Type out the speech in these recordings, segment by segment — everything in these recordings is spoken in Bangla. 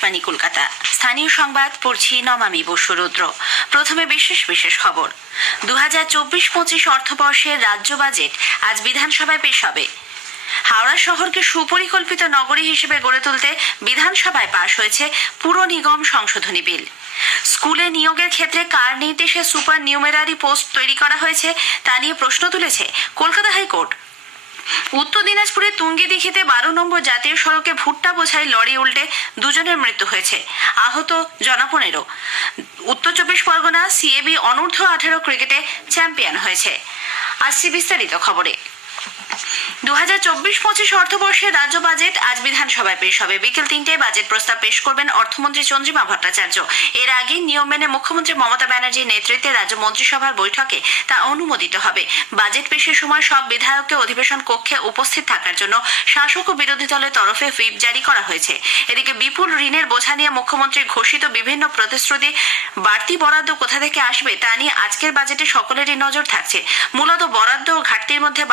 আকাশবাণী কলকাতা। স্থানীয় সংবাদ পড়ছি নমামি বসুরুদ্র। প্রথমে বিশেষ বিশেষ খবর। 2024-25 অর্থবর্ষের রাজ্য বাজেট আজ বিধানসভায় পেশ হবে। হাওড়া শহরকে সুপরিকল্পিত নগরী হিসেবে গড়ে তুলতে বিধানসভায় পাশ হয়েছে পুর নিগম সংশোধনী বিল। স্কুলে নিয়োগের ক্ষেত্রে কার নির্দেশে সুপার নিউমেরারি পোস্ট তৈরি করা হয়েছে তা নিয়ে প্রশ্ন তুলেছে কলকাতা হাইকোর্ট। উত্তর দিনাজপুরের তুঙ্গীদিঘিতে 12 নম্বর জাতীয় সড়কে ভুট্টা বোঝাই লরি উল্টে দুজনের মৃত্যু হয়েছে, আহত জন 15। উত্তর 24 পরগনা সিএবি অনূর্ধ্ব 18 ক্রিকেটে চ্যাম্পিয়ন হয়েছে। আসছি বিস্তারিত খবরে। 2024-25 অর্থবর্ষের রাজ্য বাজেট আজ বিধানসভায় পেশ হবে। বিকেল 3টায় বাজেট প্রস্তাব পেশ করবেন অর্থমন্ত্রী চন্দ্রিমা ভট্টাচার্য। এর আগে নিয়ম মেনে মুখ্যমন্ত্রী মমতা ব্যানার্জির নেতৃত্বে রাজ্য মন্ত্রিসভার বৈঠকে তা অনুমোদিত হবে। বাজেট পেশের সময় সব বিধায়ককে অধিবেশন কক্ষে উপস্থিত থাকার জন্য শাসক ও বিরোধী দলের তরফে হুইপ জারি করা হয়েছে। এদিকে বিপুল ঋণের বোঝা নিয়ে মুখ্যমন্ত্রীর ঘোষিত বিভিন্ন প্রতিশ্রুতি বাড়তি বরাদ্দ কোথা থেকে আসবে তা নিয়ে আজকের বাজেটে সকলেরই নজর থাকছে। মূলত বরাদ্দ ও ঘাটতির মধ্যে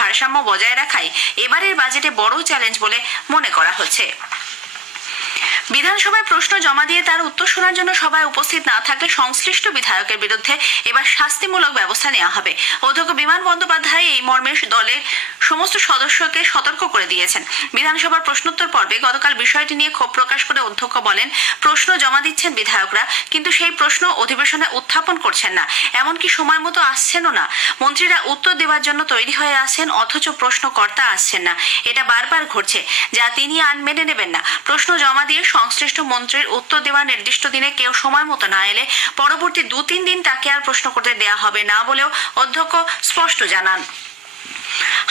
ভারসাম্য বজায় রাখাই এবারের বাজেটে বড় চ্যালেঞ্জ বলে মনে করা হচ্ছে। বিধানসভায় প্রশ্ন জমা দিয়ে তার উত্তর শোনার জন্য সভায় উপস্থিত না থাকলে সংশ্লিষ্ট বিধায়কের বিরুদ্ধে এবার শাস্তিমূলক ব্যবস্থা নেওয়া হবে। অধ্যক্ষ বিমান বন্দ্যোপাধ্যায় এই মর্মে দলের সমস্ত সদস্যকে সতর্ক করে দিয়েছেন। বিধানসভার প্রশ্নোত্তর পর্বে গতকাল বিষয়টি নিয়ে ক্ষোভ প্রকাশ করে অধ্যক্ষ বলেন, প্রশ্ন জমা দিচ্ছেন বিধায়করা, কিন্তু সেই প্রশ্ন অধিবেশনে উত্থাপন করছেন না, এমনকি সময় মতো আসছেনও না। মন্ত্রীরা উত্তর দেওয়ার জন্য তৈরি হয়ে আসছেন, অথচ প্রশ্নকর্তা আসছেন না। এটা বারবার ঘটছে, যা তিনি আর মেনে নেবেন না। প্রশ্ন জমা দিয়ে সংশ্লিষ্ট মন্ত্রীর উত্তর দেওয়ার নির্দিষ্ট দিনে কেউ সময় মতো না এলে পরবর্তী 2-3 দিন তাকে আর প্রশ্ন করতে দেয়া হবে না বলেও অধ্যক্ষ স্পষ্ট জানান।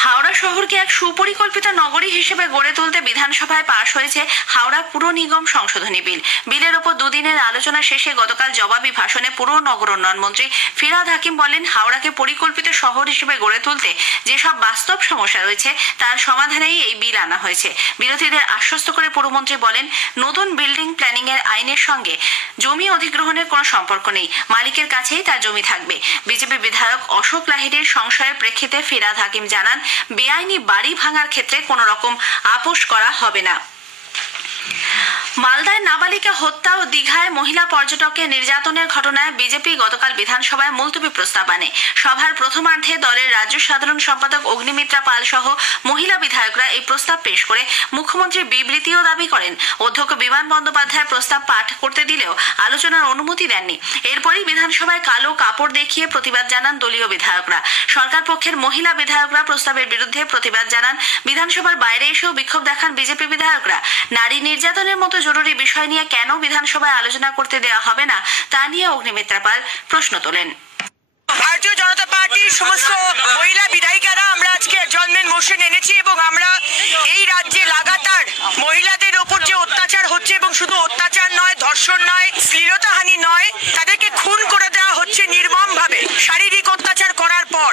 হাওড়া শহরকে এক সুপরিকল্পিত নগরী হিসেবে গড়ে তুলতে বিধানসভায় পাশ হয়েছে হাওড়া পুর নিগম সংশোধনী বিল। বিলের ওপর 2 দিনের আলোচনা শেষে গতকাল জবাবি ভাষণে পুর নগর উন্নয়ন মন্ত্রী ফিরহাদ হাকিম বলেন, হাওড়াকে পরিকল্পিত শহর হিসেবে গড়ে তুলতে যেসব বাস্তব সমস্যা রয়েছে তার সমাধানেই এই বিল আনা হয়েছে। বিরোধীদের আশ্বস্ত করে পুরমন্ত্রী বলেন, নতুন বিল্ডিং প্ল্যানিং এর আইনের সঙ্গে জমি অধিগ্রহণের কোনো সম্পর্ক নেই, মালিকের কাছেই তার জমি থাকবে। বিজেপি বিধায়ক অশোক লাহিড়ীর সংশয়ের প্রেক্ষিতে ফিরহাদ হাকিম জানান, বেআইনি বাড়ি ভাঙার ক্ষেত্রে কোনো রকম আপোষ করা হবে না। মালদায় নাবালিকা হত্যা ও দীঘায় মহিলা পর্যটককে নির্যাতনের ঘটনায় বিজেপি গতকাল বিধানসভায় মুলতবি প্রস্তাব আনে। সভার প্রথমার্ধে দলের রাজ্য সাধারণ সম্পাদক অগ্নিমিত্রা পাল সহ মহিলা বিধায়করা এই প্রস্তাব পেশ করে মুখ্যমন্ত্রীর বিবৃতিও দাবি করেন। অধ্যক্ষ বিমান বন্দ্যোপাধ্যায় প্রস্তাব পাঠ করতে দিলেও আলোচনার অনুমতি দেননি। এরপরই বিধানসভায় কালো কাপড় দেখিয়ে প্রতিবাদ জানান দলীয় বিধায়করা। সরকার পক্ষের মহিলা বিধায়করা প্রস্তাবের বিরুদ্ধে প্রতিবাদ জানান। বিধানসভার বাইরে এসেও বিক্ষোভ দেখান বিজেপি বিধায়করা। নারী নির্যাতনের মতো জরুরি বিষয় নিয়ে কেন বিধানসভায় আলোচনা করতে দেওয়া হবে না তা নিয়ে অগ্নিমিত্রা পাল প্রশ্ন তোলেন। ভারতীয় জনতা পার্টির সমস্ত মহিলা বিধায়িকারা আমরা আজকে অ্যাডজর্নমেন্ট মোশন এনেছি এবং আমরা এই রাজ্যে লাগাতার মহিলাদের ওপর যে অত্যাচার হচ্ছে, এবং শুধু অত্যাচার নয়, ধর্ষণ নয়, শ্লীলতাহানি নয়, তাদেরকে খুন করে দেওয়া হচ্ছে নির্মমভাবে শারীরিক অত্যাচার করার পর,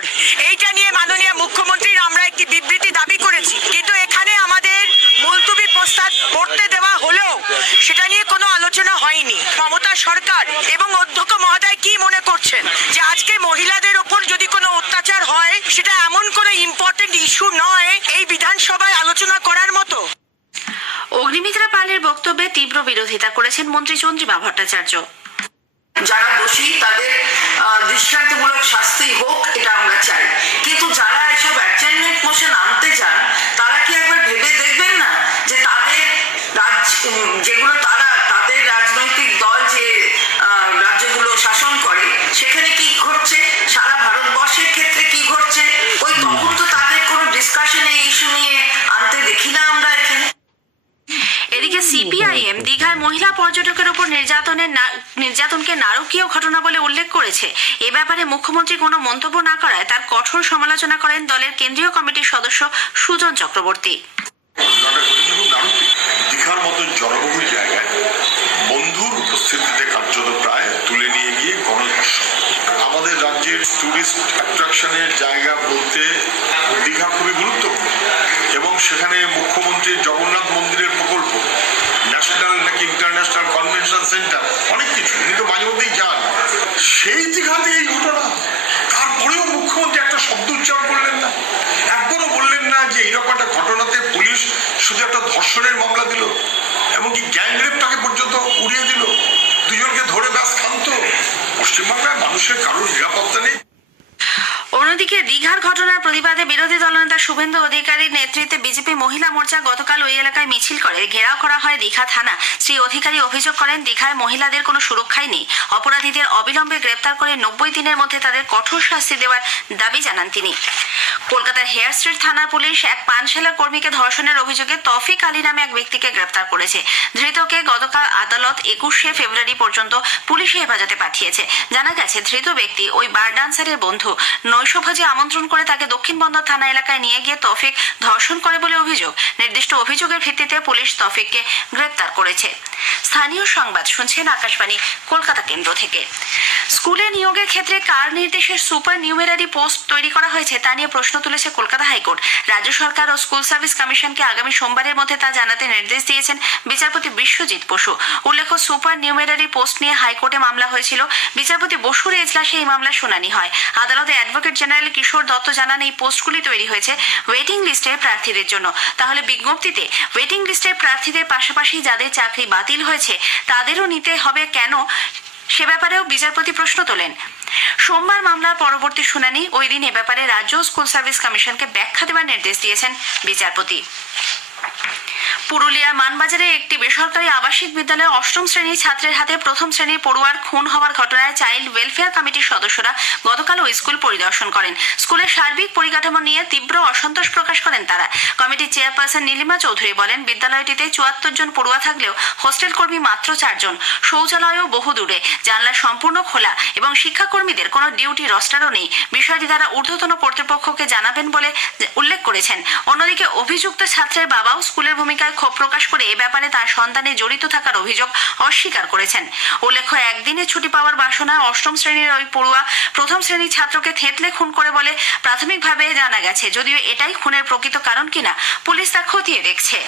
এইটা নিয়ে মাননীয় মুখ্যমন্ত্রীর আমরা একটি বিবৃতি দাবি করেছি। কিন্তু এখানে আমাদের মুলতবি প্রস্তাব করতে দেওয়া হলেও সেটা নিয়ে কোনো আলোচনা হয়নি। মমতা সরকার এবং অধ্যক্ষ মহোদয় কি মনে করছেন যে আজকে মহিলাদের ওপর যদি কোনো অত্যাচার হয় সেটা এমন কোনো ইম্পর্টেন্ট ইস্যু নয় এই বিধানসভায় আলোচনা করার মতো? অগ্নিমিত্রা পালের বক্তব্যে তীব্র বিরোধিতা করেছেন মন্ত্রী চন্দ্রিমা ভট্টাচার্য। যারা দোষী তাদের দৃষ্টান্তমূলক শাস্তি হোক, এটা আমরা চাই, কিন্তু যারা এসব অ্যাডজর্নমেন্ট মোশন আনতে চান তারা কি একবার ভেবে দেখবেন না যে তাদের যেগুলো তাদের রাজনৈতিক দল যে রাজ্যগুলো শাসন করে সেখানে কি ঘটছে, সারা ভারতবর্ষের ক্ষেত্রে কি ঘটছে, ওই তখন তো তাদের কোনো ডিসকাশন এই ইস্যু নিয়ে আনতে দেখি না আমরা এখানে। এদিকে সিপিআইএম দীঘায় মহিলা পর্যটকের উপর নির্যাতনকে নারকীয় ঘটনা বলে উল্লেখ করেছে। এ ব্যাপারে মুখ্যমন্ত্রী কোনো মন্তব্য না করায় তার কঠোর সমালোচনা করেন দলের কেন্দ্রীয় কমিটির সদস্য সুজন চক্রবর্তী। দীঘার মতো জনবহুল জায়গায় বন্ধুর উপস্থিতিতে কার্যত প্রায় তুলে নিয়ে গিয়ে গণধর্ষণ। আমাদের রাজ্যের টুরিস্ট অ্যাট্রাকশনের জায়গা বলতে দীঘা খুবই গুরুত্বপূর্ণ, এবং সেখানে মুখ্যমন্ত্রীর জগন্নাথ মন্দিরের প্রকল্প, ন্যাশনাল নাকি ইন্টারন্যাশনাল কনভেনশন সেন্টার, অনেক কিছু, কিন্তু মাঝে মধ্যেই যান। সেই দীঘাতে এই ঘটনা, তারপরেও মুখ্যমন্ত্রী একটা শব্দ উচ্চারণ করলেন না, একবারও বললেন না যে এইরকম একটা ঘটনাতে পুলিশ শুধু একটা ধর্ষণের মামলা দিল, এমনকি গ্যাংরেপটাকে পর্যন্ত মানুষের কারোর নিরাপত্তা নেই। অন্যদিকে দীঘার ঘটনার প্রতিবাদে বিরোধী দলনেতা শুভেন্দু অধিকারীর নেতৃত্বে বিজেপি মহিলা মোর্চা গতকাল ওই এলাকায় মিছিল করে ঘেরাও করা হয় দীঘা থানা। শ্রী অধিকারী অভিযোগ করেন, দীঘায় মহিলাদের কোনো সুরক্ষাই নেই। অপরাধীদের অবিলম্বে গ্রেপ্তার করে 90 দিনের মধ্যে তাদের কঠোর শাস্তি দেওয়ার দাবি জানান তিনি। কলকাতার হেয়ার স্ট্রিট থানার পুলিশ এক পানশালা কর্মীকে ধর্ষণের অভিযোগে তৌফিক আলী নামে এক ব্যক্তিকে গ্রেপ্তার করেছে। ধৃতকে গতকাল আদালত 21শে ফেব্রুয়ারি পর্যন্ত পুলিশি হেফাজতে পাঠিয়েছে। জানা গেছে, ধৃত ব্যক্তি ওই বার ডান্সারের বন্ধু। নৈশভোজে আমন্ত্রণ করে তাকে দক্ষিণ বন্দর থানা এলাকায় নিয়ে গিয়ে তৌফিক ধর্ষণ করে বলে অভিযোগ। নির্দিষ্ট অভিযোগের ভিত্তিতে পুলিশ তৌফিককে গ্রেপ্তার করেছে। স্থানীয় সংবাদ শুনছেন আকাশবাণী কলকাতা কেন্দ্র থেকে। স্কুলে নিয়োগের ক্ষেত্রে কার নির্দেশে সুপার নিউমেরারি পোস্ট তৈরি করা হয়েছে তা নিয়ে প্রশ্ন তুলেছে কলকাতা হাইকোর্ট। রাজ্য সরকার ও স্কুল সার্ভিস কমিশনকে আগামী সোমবারের মধ্যে তা জানাতে নির্দেশ দিয়েছেন বিচারপতি বিশ্বজিৎ বসু। উল্লেখ্য, সুপার নিউমেরারি পোস্ট নিয়ে হাইকোর্টে মামলা হয়েছিল। বিচারপতি বসুর এজলাসে এই মামলার শুনানি হয়। আদালতে অ্যাডভোকেট জেনারেল কিশোর দত্ত জানান, এই পোস্টগুলি তৈরি হয়েছে ওয়েটিং লিস্টের প্রার্থীদের জন্য। তাহলে বিজ্ঞপ্তিতে ওয়েটিং লিস্টের প্রার্থীদের পাশাপাশি যাদের চাকরি বাতিল হয়েছে তাদেরও নিতে হবে কেন, সে ব্যাপারেও বিচারপতি প্রশ্ন তোলেন। সোমবার মামলার পরবর্তী শুনানি। ওই দিন এ ব্যাপারে রাজ্য স্কুল সার্ভিস কমিশনকে ব্যাখ্যা দেওয়ার নির্দেশ দিয়েছেন বিচারপতি। পুরুলিয়ার মানবাজারে একটি বেসরকারি আবাসিক বিদ্যালয়ে 8ম শ্রেণীর ছাত্রের হাতে 1ম শ্রেণীর পড়ুয়ার খুন হওয়ার ঘটনায় চাইল্ড ওয়েলফেয়ার কমিটির সদস্যরা গতকাল ওই স্কুল পরিদর্শন করেন। স্কুলের সার্বিক পরিকাঠামো নিয়ে তীব্র অসন্তোষ প্রকাশ করেন তারা। কমিটির চেয়ারপারসন নীলিমা চৌধুরী বলেন, বিদ্যালয়টিতে 74 জন পড়ুয়া থাকলেও হোস্টেল কর্মী মাত্র 4 জন। শৌচালয়ও বহু দূরে, জানলা সম্পূর্ণ খোলা এবং শিক্ষাকর্মীদের কোনো ডিউটি রস্টারও নেই। বিষয়টি তারা ঊর্ধ্বতন কর্তৃপক্ষকে জানাবেন বলে উল্লেখ করেছেন। অন্যদিকে অভিযুক্ত ছাত্রের বাবাও স্কুলের ভূমিকায় ক্ষোভ প্রকাশ করে এ ব্যাপারে তার সন্তানের জড়িত থাকার অভিযোগ অস্বীকার করেছেন। উল্লেখ্য, একদিনের ছুটি পাওয়ার বাসনায় 8ম শ্রেণীর ওই পড়ুয়া 1ম শ্রেণীর ছাত্রকে থেঁতলে খুন করে বলে প্রাথমিকভাবে জানা গেছে। যদিও এটাই খুনের প্রকৃত কারণ কিনা পুলিশ তা খতিয়ে দেখছে।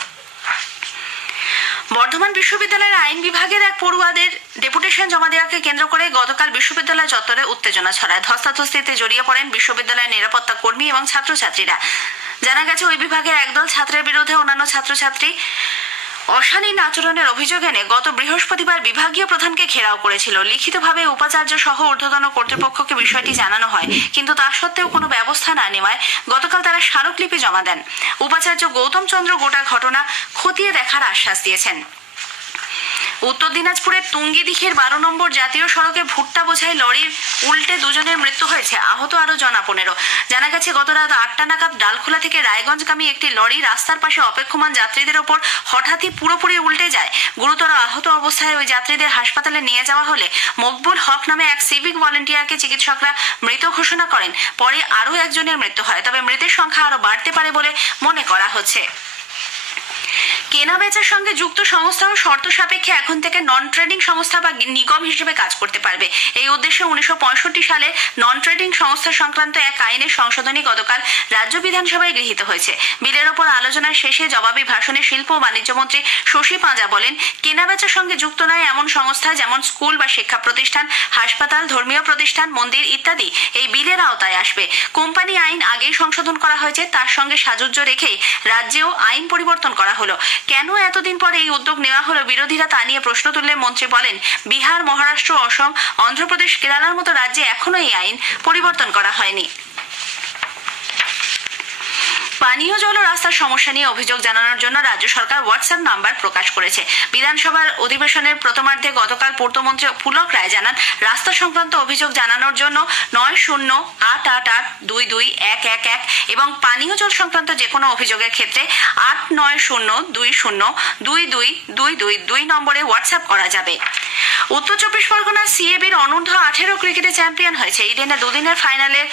বর্ধমান বিশ্ববিদ্যালয়ের আইন বিভাগের এক পড়ুয়াদের ডেপুটেশন জমা দেওয়াকে কেন্দ্র করে গতকাল বিশ্ববিদ্যালয় চত্বরে উত্তেজনা ছড়ায়। ধস্তাধস্তিতে জড়িয়ে পড়েন বিশ্ববিদ্যালয়ের নিরাপত্তা কর্মী এবং ছাত্রছাত্রীরা। জানা গেছে, ওই বিভাগের একদল ছাত্রের বিরুদ্ধে অন্যান্য ছাত্রছাত্রী অশালীন আচরণের অভিযোগ এনে গত বৃহস্পতিবার বিভাগীয় প্রধানকে ঘেরাও করেছিল। লিখিতভাবে উপাচার্য সহ ঊর্ধ্বতন কর্তৃপক্ষকে বিষয়টি জানানো হয়, কিন্তু তা সত্ত্বেও কোনো ব্যবস্থা না নেওয়ায় গতকাল তারা স্মারকলিপি জমা দেন। উপাচার্য গৌতম চন্দ্র গোটা ঘটনা খতিয়ে দেখার আশ্বাস দিয়েছেন। উত্তর দিনাজপুরের টুঙ্গিদিঘির 12 নম্বর জাতীয় সড়কে ভুট্টা বোঝাই লরির উল্টে 2 জনের মৃত্যু হয়েছে, আহত আরো জন 15। জানা গেছে, গত রাত 8টা নাগাদ ডালখোলা থেকে রায়গঞ্জগামী একটি লরি রাস্তার পাশে অপেক্ষমান যাত্রীদের ওপর হঠাৎই পুরোপুরি উল্টে যায়। গুরুতর আহত অবস্থায় ওই যাত্রীদের হাসপাতালে নিয়ে যাওয়া হলে মকবুল হক নামে এক সিভিক ভলেন্টিয়ারকে চিকিৎসকরা মৃত ঘোষণা করেন। পরে আরও একজনের মৃত্যু হয়, তবে মৃতের সংখ্যা আরো বাড়তে পারে বলে মনে করা হচ্ছে। কেনা বেচার সঙ্গে যুক্ত সংস্থা ও শর্ত সাপেক্ষে এখন থেকে নন ট্রেডিং সংস্থা বা নিগম হিসেবে কাজ করতে পারবে। এই উদ্দেশ্যে 1965 সালে নন ট্রেডিং সংস্থা সংক্রান্ত এক আইনের সংশোধনী গতকাল রাজ্য বিধানসভায় গৃহীত হয়েছে। বিলের ওপর আলোচনার শেষে জবাবি ভাষণে শিল্প ও বাণিজ্য মন্ত্রী শশী পাঁজা বলেন, কেনা বেচার সঙ্গে যুক্ত নয় এমন সংস্থা যেমন স্কুল বা শিক্ষা প্রতিষ্ঠান, হাসপাতাল, ধর্মীয় প্রতিষ্ঠান, মন্দির ইত্যাদি এই বিলের আওতায় আসবে। কোম্পানি আইন আগেই সংশোধন করা হয়েছে, তার সঙ্গে সাযুজ্য রেখেই রাজ্যেও আইন পরিবর্তন করা হলো। কেন এতদিন পরে এই উদ্যোগ নেওয়া হলো, বিরোধীরা তা নিয়ে প্রশ্ন তুললে মন্ত্রী বলেন, বিহার, মহারাষ্ট্র, অসম, অন্ধ্রপ্রদেশ, কেরালার মতো রাজ্যে এখনো এই আইন পরিবর্তন করা হয়নি। পানীয় জল ও রাস্তার সমস্যা নিয়ে অভিযোগ জানানোর জন্য রাজ্য সরকার হোয়াটসঅ্যাপ নাম্বার প্রকাশ করেছে। বিধানসভার অধিবেশনের প্রথমার্ধে গতকাল পূর্তমন্ত্রী পুলক রায় জানান, রাস্তা সংক্রান্ত অভিযোগ জানানোর জন্য 9088822111 এবং পানীয় জল সংক্রান্ত যে কোনো অভিযোগের ক্ষেত্রে 8902022222 নম্বরে হোয়াটসঅ্যাপ করা যাবে। উত্তর 24 পরগনার সিএবির অনূর্ধ্ব 18 ক্রিকেটে চ্যাম্পিয়ন হয়েছে। ইডেনে দুদিনের ফাইনালের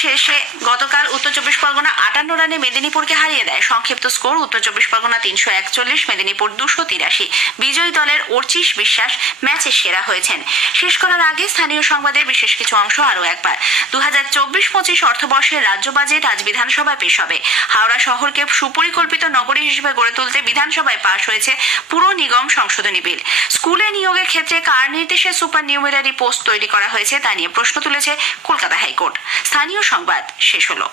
শেষে গতকাল উত্তর 24 পরগনা 58 রানে মেদিনীপুরকে হারিয়ে দেয়। সংক্ষিপ্ত স্কোর, উত্তর 24 পরগনা 341, মেদিনীপুর 283। বিজয়ী দলের অর্চিশ বিশ্বাস ম্যাচের সেরা হয়েছেন। শেষ করার আগে স্থানীয় সংবাদের বিশেষ কিছু অংশ আরও একবার। 2024-25 অর্থবর্ষের রাজ্য বাজেট আজ বিধানসভায় পেশ হবে। হাওড়া শহরকে সুপরিকল্পিত নগরী হিসেবে গড়ে তুলতে বিধানসভায় পাশ হয়েছে পুর নিগম সংশোধনী বিল। স্কুলে নিয়োগের ক্ষেত্রে কার নির্দেশে সুপার নিউমেরারি পোস্ট তৈরি করা হয়েছে তা নিয়ে প্রশ্ন তুলেছে কলকাতা হাইকোর্ট। স্থানীয় সংবাদ শেষ হলো।